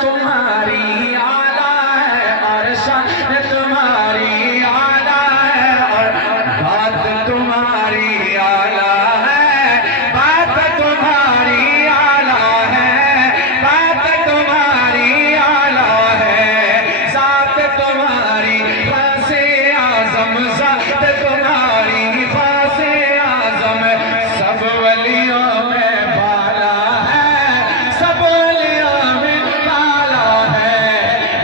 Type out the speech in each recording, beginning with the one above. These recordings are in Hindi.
तुम्हारी आला है और शान तुम्हारी आला है और बात तुम्हारी आला है, बात तुम्हारी आला है, बात तुम्हारी आला है, साथ तुम्हारी फासे आजम, साथ तुम्हारी फासे आजम, सब वलियों में बाला है, सब वलियों में बाला है।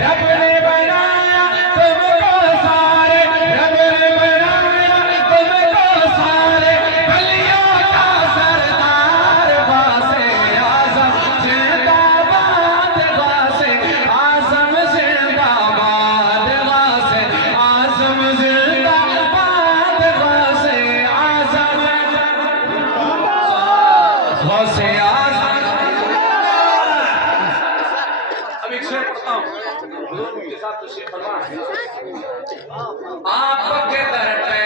रब ने बनाया तुमको सारे, रब ने बनाया तुमको सारे, वलियों का सरदार फासे आजम जिंदाबाद, फासे आजम जिंदाबाद, फासे आजम जिंदाबाद, फासे आजम, फासे आजम। अब एक शेर पढ़ता हूँ, हुजूर के साथ तो शेर फरमा है। आपके दर पे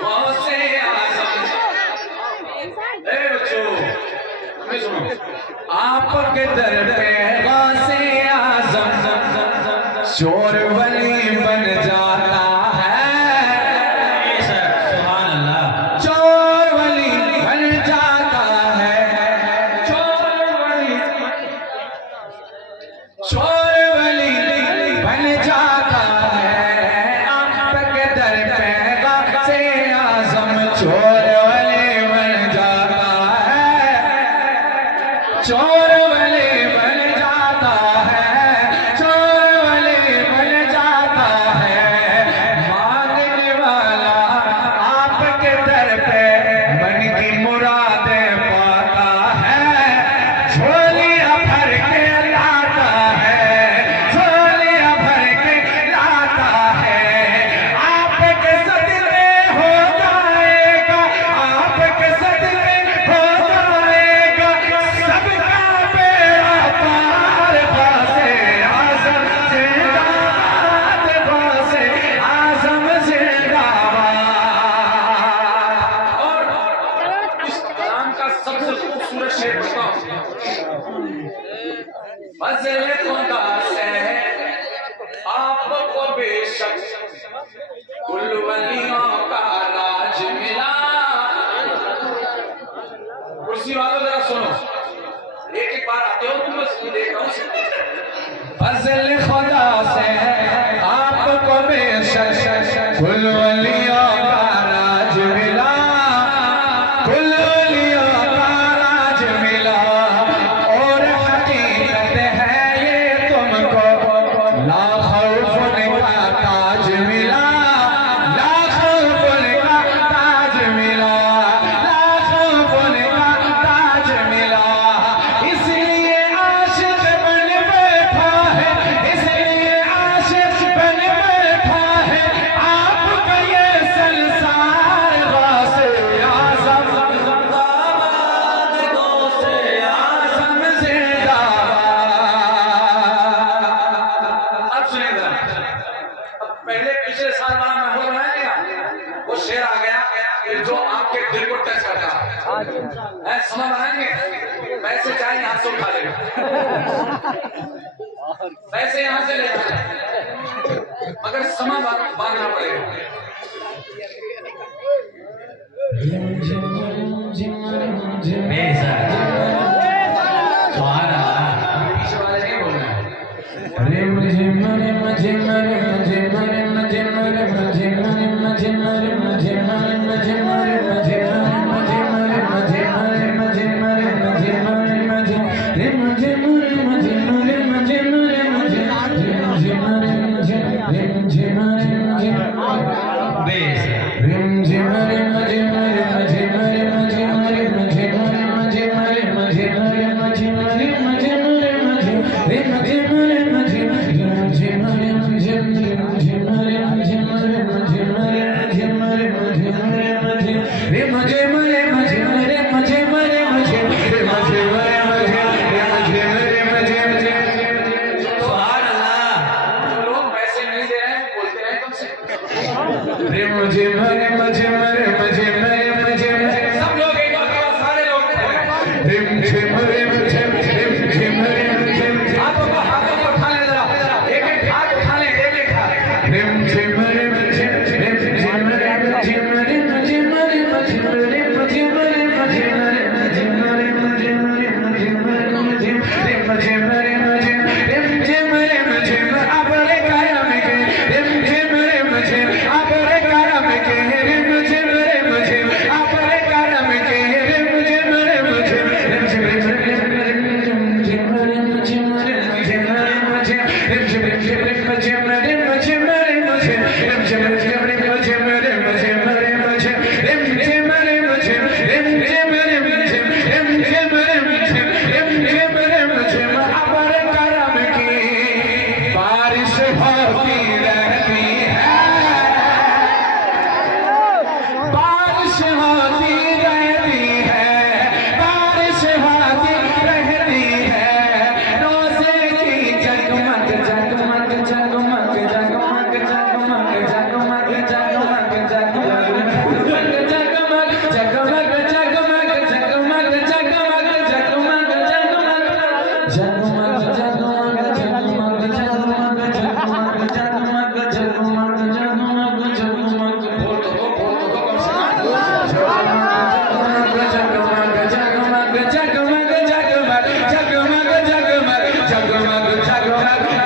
फासे आजम, ए बच्चों मैं सुनो, आपके दर पे फासे आजम चोर वली बन जाता है, सुभान अल्लाह, चोर वली बन जाता है, चोर वली, चोर वली बन जाता है। आपके दर पे फासे आजम चोर वली बन जाता है, चोर वली बन जाता है, चोर वली बन जाता है। मांगने वाला आपके दर पे मन की मुरादें पाता है, झोलियां भर के लाता है, झोलियां भर के लाता है। आपके सदके हो जाएगा, आपके सदके हो जाएगा सबका बेड़ा पार, फासे आजम जिंदाबाद, फासे आजम जिंदाबाद। और इस कलाम का सबसे खूबसूरत शेर बताओ, फज़ल खुदा से आपको बेशक कुल वलियों का राज मिला। कुर्सी वालों जरा सुनो, एक एक बार आते हो तुम, बस देख रहा हूँ। फज़ल खुदा से आपको बेशक कुल वलियों का राज मिला, कुल वलियों का राज मिला। और हकीकत है ये तुमको ला खौफ का ताज मिला, ला खौफ का ताज मिला, ला खौफ का ताज मिला। इसलिए आशिक बन बैठा है, इसलिए आशिक बन बैठा है आपका ये संसार। गासे आजम जिंदाबाद, गासे आजम जिंदाबाद। अब सुनिएगा, अब पहले पिछले साल वाला माहौल बनाया गया, वो शेर आ गया कि जो आपके दिल को टच करता है, समझ आएंगे। पैसे चाहे यहाँ से उठा लेगा, पैसे यहाँ से ले जाए, मगर समा बांधना पड़ेगा। पीछे वाले नहीं बोल रहे हैं।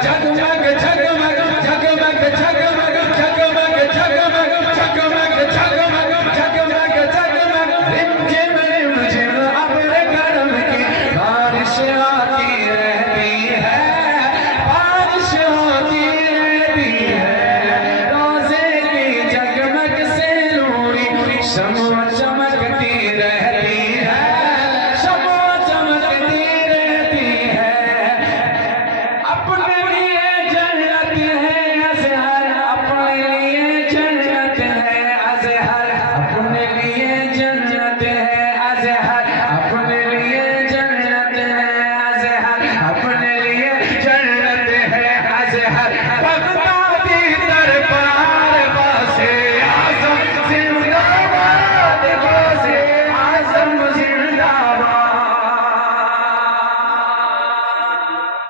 जग